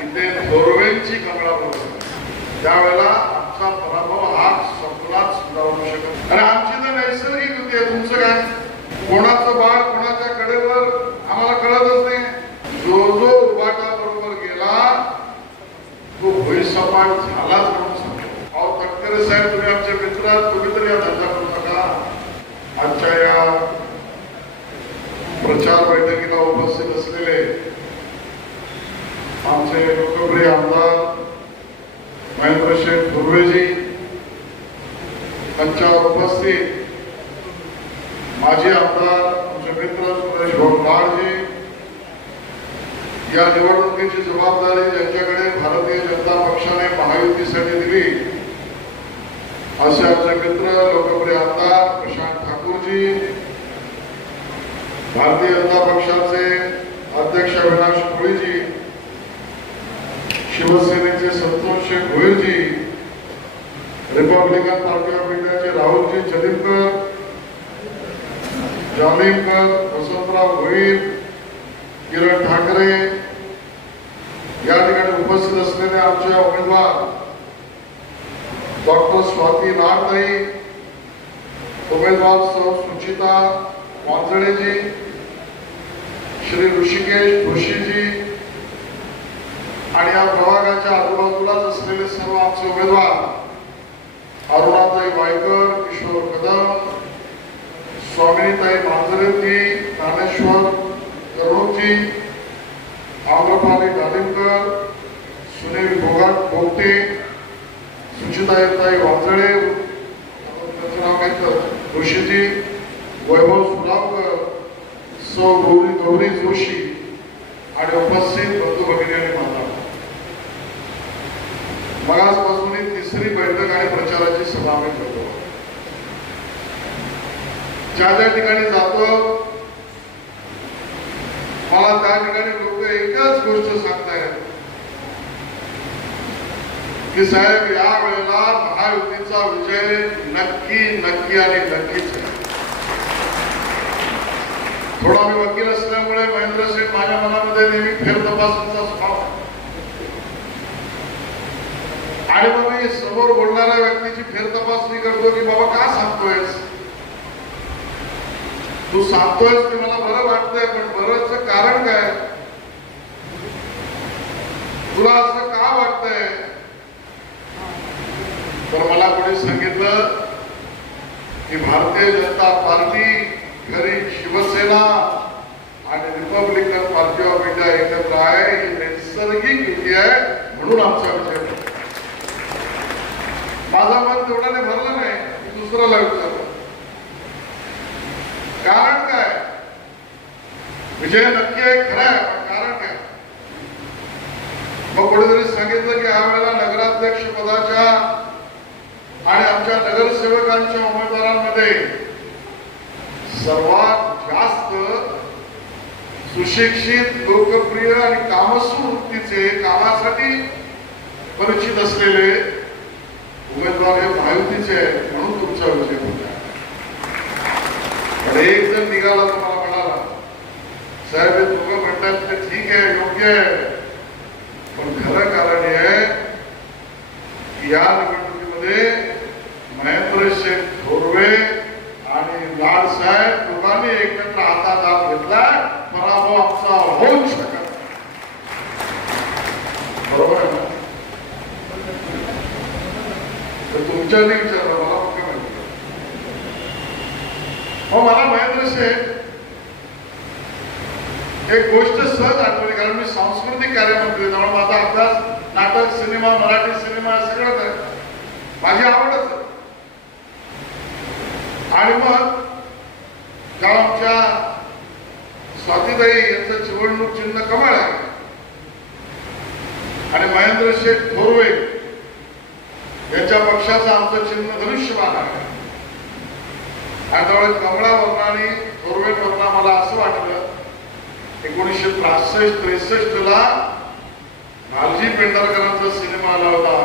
इथे थोरवेंची कमळा बोलत. त्यावेळेला आमचा पराभव हा स्वप्नात सुद्धा होऊ शकत. आणि आमची तर नैसर्गिक होती आहे तुमचं काय? कोणाचं बाळ कोणाच्या कडेवर आम्हाला कळतच नाही. जो जो उभाटा बरोबर गेला तो भुईसपाट झालाच म्हणून सांगतो. अहो तटकरे साहेब तुम्ही आमच्या मित्रात तुम्ही तरी या धंदा करू नका आमच्या या प्रचार बैठकीला उपस्थित असलेले आमचे लोकप्रिय आमदार महेंद्र शेठ धुर्वेजी त्यांच्यावर उपस्थित माजी आमदार आमचे मित्र सुरेश भोंगाळजी या निवडणुकीची जबाबदारी ज्यांच्याकडे भारतीय जनता पक्षाने महायुतीसाठी दिली असे आमचे मित्र लोकप्रिय आमदार प्रशांत ठाकूरजी भारतीय जनता पक्षाचे अध्यक्ष अविनाश कोळीजी शिवसेनेचे संतोष गोयलजी रिपब्लिकन पार्टी ऑफ इंडियाचे राहुलजी चलिमकर जालिमकर वसंतराव भोईर किरण ठाकरे या ठिकाणी उपस्थित असलेले आमचे उमेदवार डॉक्टर स्वाती नागताई उमेदवार सुचिता वांजळेजी श्री ऋषिकेश जोशीजी आणि या प्रभागाच्या आजूबाजूलाच असलेले सर्व आमचे उमेदवार अरुणाताई वायकर किशोर कदम स्वामिनीताई मांजरेजी ज्ञानेश्वर करुणजी आम्रपाली डालिमकर सुनील भोगाट भोगटे सुचिताईताई वांजळे त्यांचं नाव ऋषीजी वैभव सुलावकर सौ गौरी गौरी जोशी आणि उपस्थित बंधू भगिनी आणि माता मगासपासून ही तिसरी बैठक आणि प्रचाराची सभा आम्ही करतो. ज्या ज्या ठिकाणी जातो मला त्या ठिकाणी लोक एकच गोष्ट सांगतायत की साहेब या वेळेला महायुतीचा विजय नक्की नक्की आणि नक्कीच आहे. थोडा मी वकील असल्यामुळे महेंद्रसिंग माझ्या मनामध्ये नेहमी फेर तपासण्याचा स्वभाव आणि मग मी समोर बोलणाऱ्या व्यक्तीची फेर तपासणी करतो की बाबा का सांगतोयस? तू सांगतोयस ते मला बरं वाटतंय पण बरंच कारण काय? तुला असं का वाटतंय? तर मला कोणी सांगितलं की भारतीय जनता पार्टी घरी शिवसेना आणि रिपब्लिकन पार्टी ऑफ इंडिया एकत्र आहे. ही नैसर्गिक युती आहे म्हणून आमचा विषय माझा मन तेवढ्याने भरलं नाही दुसऱ्याला विचारलं कारण काय? विजय नक्की आहे खरं आहे पण कारण काय? मग कोणीतरी सांगितलं की वेळेला नगराध्यक्ष पदाच्या आणि आमच्या नगरसेवकांच्या उमेदवारांमध्ये सर्वात जास्त सुशिक्षित लोकप्रिय आणि कामसू वृत्तीचे कामासाठी परिचित असलेले उमेदवार हे महायुतीचे आहेत म्हणून तुमचा विजय होता. पण एक जण निघाला तुम्हाला म्हणाला साहेब हे लोक म्हणतात ते ठीक आहे योग्य आहे पण खरं कारण हे आहे की या निवडणुकीमध्ये महेंद्र शेठ थोरवे आणि लाडसाहेब दोघांनी एकत्र हातात हात घेतला पराभव आमचा होऊच शकत नाही. बरोबर आहे ना तर तुमच्याने विचारलं मला कुठे माहिती हो मला महेंद्र शेठ एक गोष्ट सहज आठवली कारण मी सांस्कृतिक कार्यामध्ये त्यामुळे माझा अभ्यास नाटक सिनेमा मराठी सिनेमा सगळंच आहे. माझी आवडच आहे. आणि मग ज्या आमच्या स्वातीताई यांचं निवडणूक चिन्ह कमळ आहे. आणि महेंद्र शेठ थोरवे यांच्या पक्षाचं आमचं चिन्ह धनुष्यमान आहे. आणि त्यामुळे कमळा आणि थोरवेवरनं मला असं वाटलं पासष्ट त्रेसष्ट ला मालजी पेंढारकरांचा सिनेमा आला होता.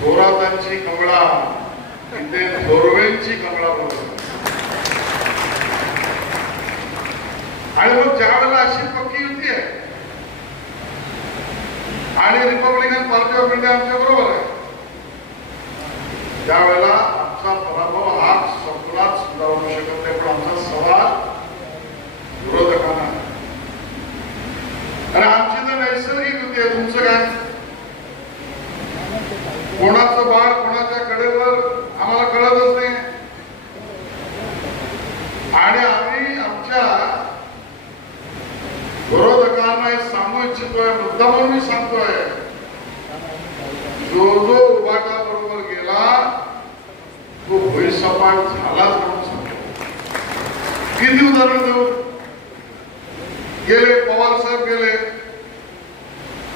थोरातांची कमळा तिथे थोरवेंची कमळा बरोबर आणि मग ज्या वेळेला अशी पक्की युती आहे. आणि रिपब्लिकन पार्टी ऑफ इंडिया आमच्या बरोबर आहे. त्यावेळेला आमचा पराभव हा स्वप्नात सुद्धा होऊ शकत नाही पण आमचा सवाल विरोधकांना आहे. आणि आमची तर नैसर्गिक होती आहे तुमचं काय कोणाचं बाळ कोणाच्या कडेवर आम्हाला कळतच नाही आणि आम्ही आमच्या विरोधकांना हे सांगू इच्छितोय मुद्दा म्हणून मी सांगतोय जो जो उभाटा बरोबर गेला तो भुईसपाट झालाच म्हणून सांगतो. किती उदाहरण देऊ? गेले पवार साहेब गेले.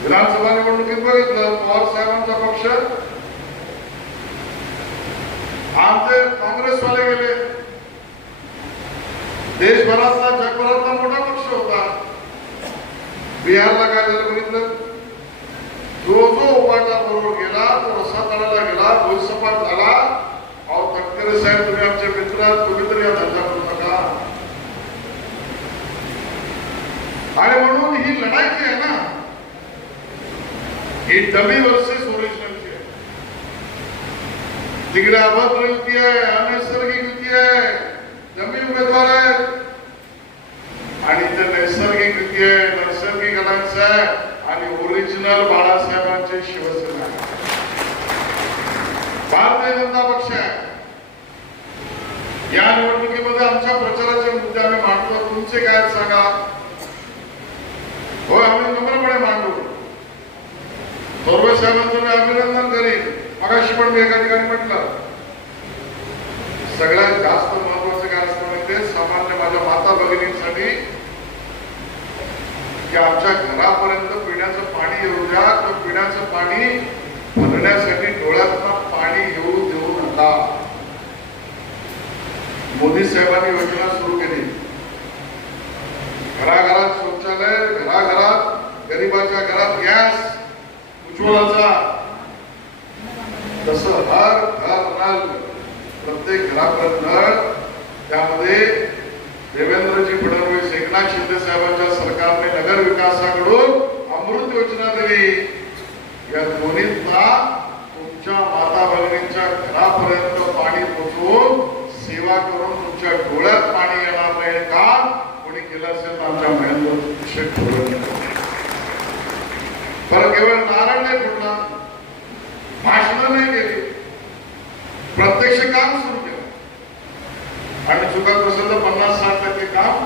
विधानसभा निवडणुकीत बघितलं पवार साहेबांचा पक्ष. आमचे काँग्रेसवाले गेले. देशभरातला जगभरातला मोठा पक्ष होता. बिहारला काय झालं बघितलं? जो जो उपाटा बरोबर गेला तो रसा तळाला गेला भुईसपाट झाला अहो तटकरे साहेब तुम्ही आमचे मित्र आहात, तुम्ही तरी या धंदा करू नका आणि म्हणून ही लढाई जी आहे ना ही डमी वर्सेस ओरिजिनलची आहे तिकडे अभद्र युती आहे अनैसर्गिक युती आहे डमी उमेदवार आहेत. आणि ते नैसर्गिक युती आहे नैसर्गिक अलायन्स आहे. आणि ओरिजिनल बाळासाहेबांची शिवसेना भारतीय जनता पक्ष आहे. या निवडणुकीमध्ये आमच्या प्रचाराचे मुद्दे आम्ही मांडतो. तुमचे काय सांगा? हो आम्ही नम्रपणे मांडू. थोरवे साहेबांचं मी अभिनंदन करीन. मगाशी पण मी एका ठिकाणी म्हटलं सगळ्यात जास्त महत्वाचं काय असतं म्हणजे सामान्य माझ्या माता भगिनींसाठी की आमच्या घरापर्यंत पिण्याचं पाणी येऊ द्या तर पिण्याचं पाणी भरण्यासाठी डोळ्यातनं पाणी येऊ देऊ नका. मोदी साहेबांनी योजना सुरू केली. घराघरात शौचालय घराघरात गरिबाच्या घरात गॅस उज्ज्वलाचा तस हर घर प्रत्येक घरापर्यंत नळ. त्यामध्ये देवेंद्रजी फडणवीस एकनाथ शिंदे साहेबांच्या सरकारने नगर विकासाकडून अमृत योजना दिली. या दोन्हीतला तुमच्या माता भगिनींच्या घरापर्यंत पाणी पोचवून सेवा करून तुमच्या डोळ्यात पाणी येणार नाही का? कोणी केलं असेल तर आमच्या महेंद्र बरं केवळ नारायण नाही फोडला भाषण नाही केली. प्रत्यक्ष काम सुरू केलं. आणि चुका प्रसंग तर पन्नास साठ टक्के काम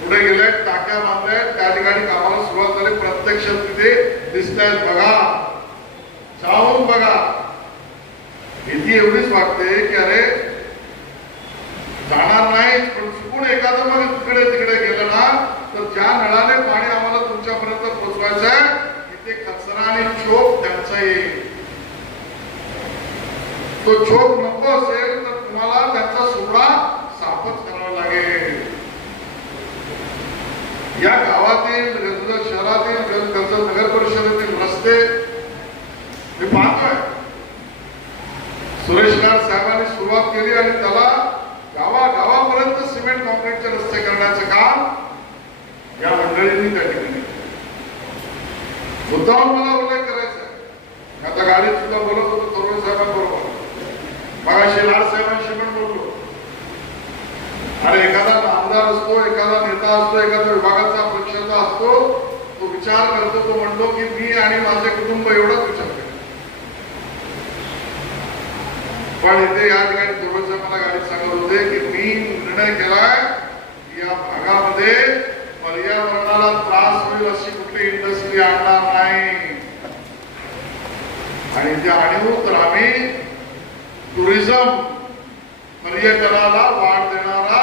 पुढे गेले टाक्या बांधल्या त्या ठिकाणी कामाला सुरुवात झाली. प्रत्यक्ष तिथे दिसत आहेत बघा. जाऊन बघा. भीती एवढीच वाटते की अरे जाणार नाही पण चुकून एखादं मग तिकडे तिकडे गेलं ना तर ज्या नळाने पाणी आम्हाला तुमच्यापर्यंत पोहोचवायचं आहे तिथे कचरा आणि छोप त्यांचा येईल. तो छोप नको असेल तर तुम्हाला त्यांचा सोडा साफच करावा लागेल या गावातील गजर शहरातील गज- गजर नगर परिषदेतील रस्ते मी पाहतोय सुरेश लाड साहेबांनी सुरुवात केली आणि त्याला गावा गावापर्यंत सिमेंट कॉन्क्रीटचे रस्ते करण्याचं काम या मंडळींनी त्या ठिकाणी केलं. मुद्दाम मला उल्लेख करायचा आहे. मी आता गाडीत सुद्धा बोलत होतो तरुण साहेबांबरोबर मगाशी लाड साहेबांशी पण बोललो. अरे एखादा आमदार असतो एखादा नेता असतो एखादा विभागाचा पक्षाचा असतो तो विचार करतो तो म्हणतो की मी आणि माझे कुटुंब एवढाच विचार करतो पण इथे या ठिकाणी थोडस मला गाडीत सांगत होते की मी निर्णय केलाय या भागामध्ये पर्यावरणाला त्रास होईल अशी कुठली इंडस्ट्री आणणार नाही. आणि ते आणू तर आम्ही टुरिझम पर्यटनाला वाढ देणारा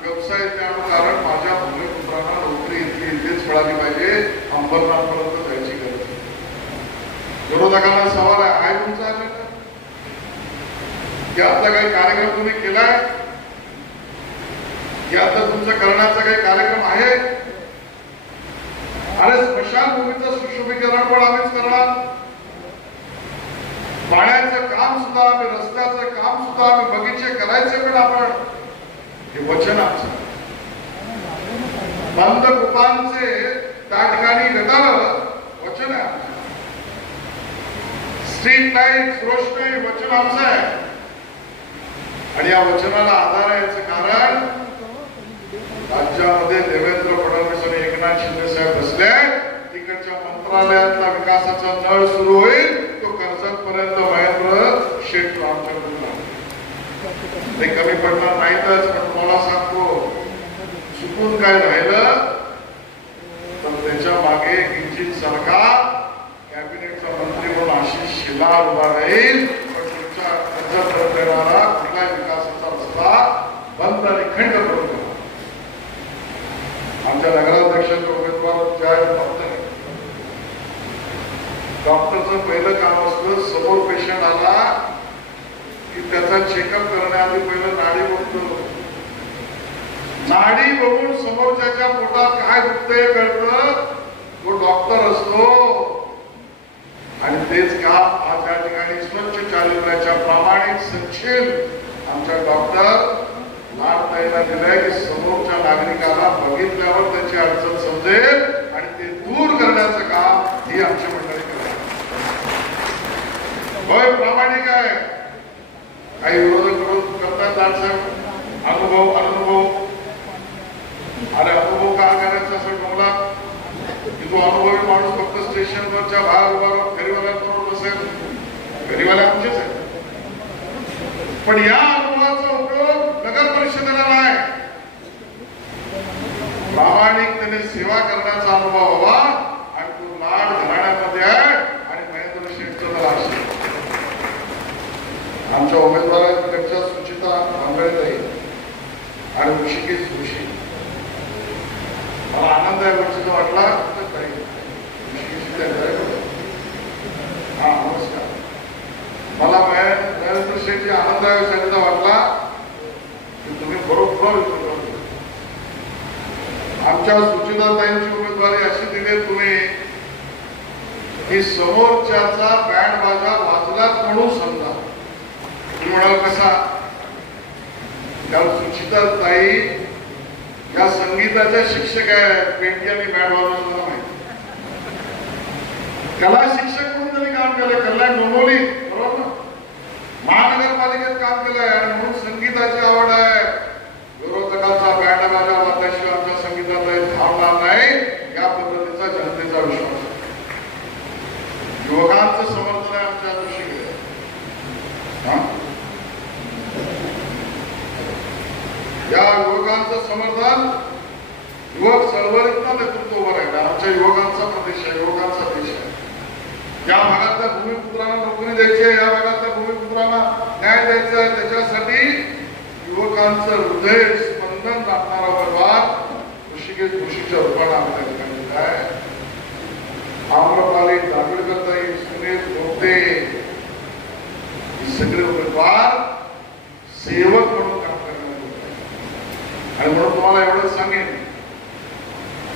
व्यवसाय ते कारण माझ्या भूमिपुत्रांना नोकरी इथली इथेच मिळाली पाहिजे अंबरनाथपर्यंत जायची गरज नाही. विरोधकांना सवाल आहे आहे तुमचा अजेंडा यातला काही कार्यक्रम तुम्ही केलाय? यातला तुमचा करण्याचा काही कार्यक्रम आहे? अरे स्मशानभूमीचं सुशोभीकरण पण आम्हीच करणार. पाण्याचं काम सुद्धा आम्ही रस्त्याचं काम सुद्धा आम्ही बगीचे करायचे पण आपण हे वचन आमचं. बंद कुपांचे त्या ठिकाणी गटार वचन आहे आमचं. स्ट्रीट लाइट रोषणाई वचन आमचं आहे. आणि या वचनाला आधार आहे याचं कारण राज्यामध्ये देवेंद्र फडणवीस आणि एकनाथ शिंदे साहेब बसले तिकडच्या मंत्रालयातला विकासाचा नळ सुरू होईल. तो कर्जत पर्यंत शेट शेठ आमच्याकडून लागेल. ते कमी पडणार नाहीतच पण मला सांगतो चुकून काय राहिलं पण त्याच्यामागे किंचित सरकार कॅबिनेटचा मंत्री म्हणून आशिष शिला उभा राहील पण तुमच्या कर्जत येणारा कुठला विकासाचा रस्ता बंद आणि खंड करून आमच्या नगराध्यक्षाचे उमेदवार ज्या डॉक्टर डॉक्टरचं पहिलं काम असतं समोर पेशंट आला की त्याचा चेकअप करण्याआधी पहिलं नाडी बघतो. नाडी बघून समोरच्या पोटात काय दुखतंय कळतं? तो डॉक्टर असतो. आणि तेच काम आज या ठिकाणी स्वच्छ चालवण्याच्या प्रामाणिक सक्षम आमच्या डॉक्टर ताईला दिलंय की समोरच्या नागरिकाला बघितल्यावर त्याची अडचण समजेल आणि ते दूर करण्याचं काम ही आमची मंडळी करतात होय प्रामाणिक आहे. काही विरोधक विरोध करतात दानसाहेब अनुभव अनुभव. अरे अनुभव का करायचा असं डोंगला की तो अनुभवी माणूस फक्त स्टेशनवरच्या बाहेर उभा राहून फेरीवाल्यांबरोबर बसेल. फेरीवाल्या आमचेच आहे पण या अनुभवाचा उपयोग नगर परिषदेला नाही. प्रामाणिकतेने सेवा करण्याचा अनुभव हवा आणि तो लाड घराण्यामध्ये आहे आणि महेंद्र शेठचं तर आशीर्वाद आमच्या उमेदवारांकडच्या सुचिता आंबेडताई आणि ऋषिकेश ऋषी. मला आनंद आहे गोष्टीचा वाटला तर काही हा नमस्कार. मला नरेंद्र महेंद्र आनंद आहे विषयाचा वाटला की तुम्ही बरोबर आमच्या सुचिताताईंची उमेदवारी अशी दिली तुम्ही. की समोरच्याचा बँड बाजा वाजलाच म्हणून समजा तुम्ही कसा? त्या सुचिता ताई या संगीताच्या शिक्षक आहे पेंटी आणि बँड वाजवण्याला माहिती. कला शिक्षक म्हणून त्यांनी काम केलं कल्याण डोंबवली बरोबर ना महानगरपालिकेत काम केलंय आणि म्हणून संगीताची आवड आहे विरोधकाचा बँड बाजा वाजल्याशिवाय आमच्या संगीताला थांबणार नाही या पद्धतीचा जनतेचा विश्वास आहे. युवकांचं समर्थन आहे आमच्या दृष्टीकडे हा? या युवकांचं समर्थन युवक चळवळीतनं नेतृत्व उभं राहिलं आमच्या युवकांचा प्रदेश आहे युवकांचा देश आहे या भागातल्या भूमिपुत्रांना नोकरी द्यायची आहे या भागातल्या भूमिपुत्रांना न्याय द्यायचा आहे त्याच्यासाठी युवकांचं हृदय स्पंदन राखणारा व्यवहार ऋषिकेश जोशीच्या रूपाने आपल्या ठिकाणी आहे. आम्रपाली दाभोळकरताई सुनील गोपते सगळे उमेदवार सेवक म्हणून काम करणार होते आणि म्हणून तुम्हाला एवढंच सांगेन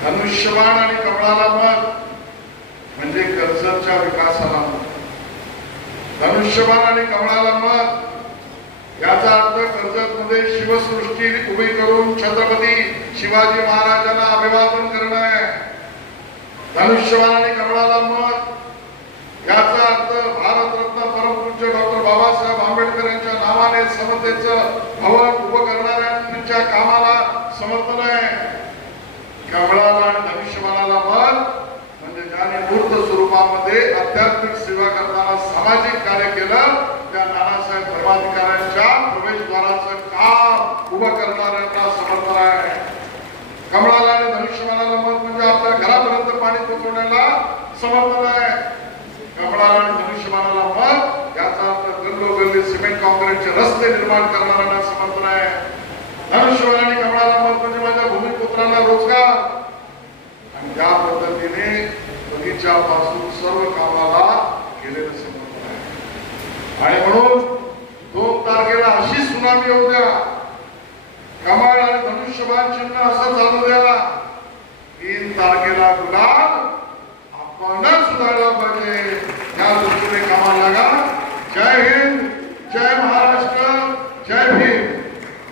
धनुष्यबाण आणि कमळाला मग कर्जतच्या विकासाला धनुष्यबाण आणि कमळाला मत. याचा अर्थ कर्जतमध्ये शिवसृष्टी उभी करून छत्रपती शिवाजी महाराजांना अभिवादन करणं आहे. धनुष्यबाण आणि कमळाला मत. याचा अर्थ भारतरत्न परमपूज्य डॉक्टर बाबासाहेब आंबेडकर यांच्या नावाने समतेचं भवन उभं करणाऱ्यांच्या कामाला समर्थन आहे. कमळाला आणि धनुष्यबाण म्हणजे ज्याने मूर्त स्वरूपामध्ये आध्यात्मिक सेवा करताना सामाजिक कार्य केलं त्या नानासाहेब धर्माधिकाऱ्यांच्या प्रवेशद्वाराचं काम उभं करणाऱ्यांना समर्थन आहे. कमळाला आणि धनुष्यमानाला मत म्हणजे आपल्या घरापर्यंत पाणी पोहोचवण्याला समर्थन आहे. कमळाला आणि धनुष्यमानाला मत याचा अर्थ गल्लोगल्ली सिमेंट कॉन्क्रीटचे रस्ते निर्माण करणाऱ्यांना समर्थन आहे. धनुष्यमान आणि कमळाला मत म्हणजे माझ्या भूमिपुत्रांना रोजगार आणि त्या पद्धतीने बगीच्यापासून सर्व कामाला केलेलं समर्थन आहे आणि म्हणून दोन तारखेला मागे सुनामी येऊ द्या कमळ आणि धनुष्यबाण चिन्ह असं चालू द्या. तीन तारखेला गुलाब आपणच सुधारला पाहिजे. या दृष्टीने कामाला लागा. जय हिंद जय महाराज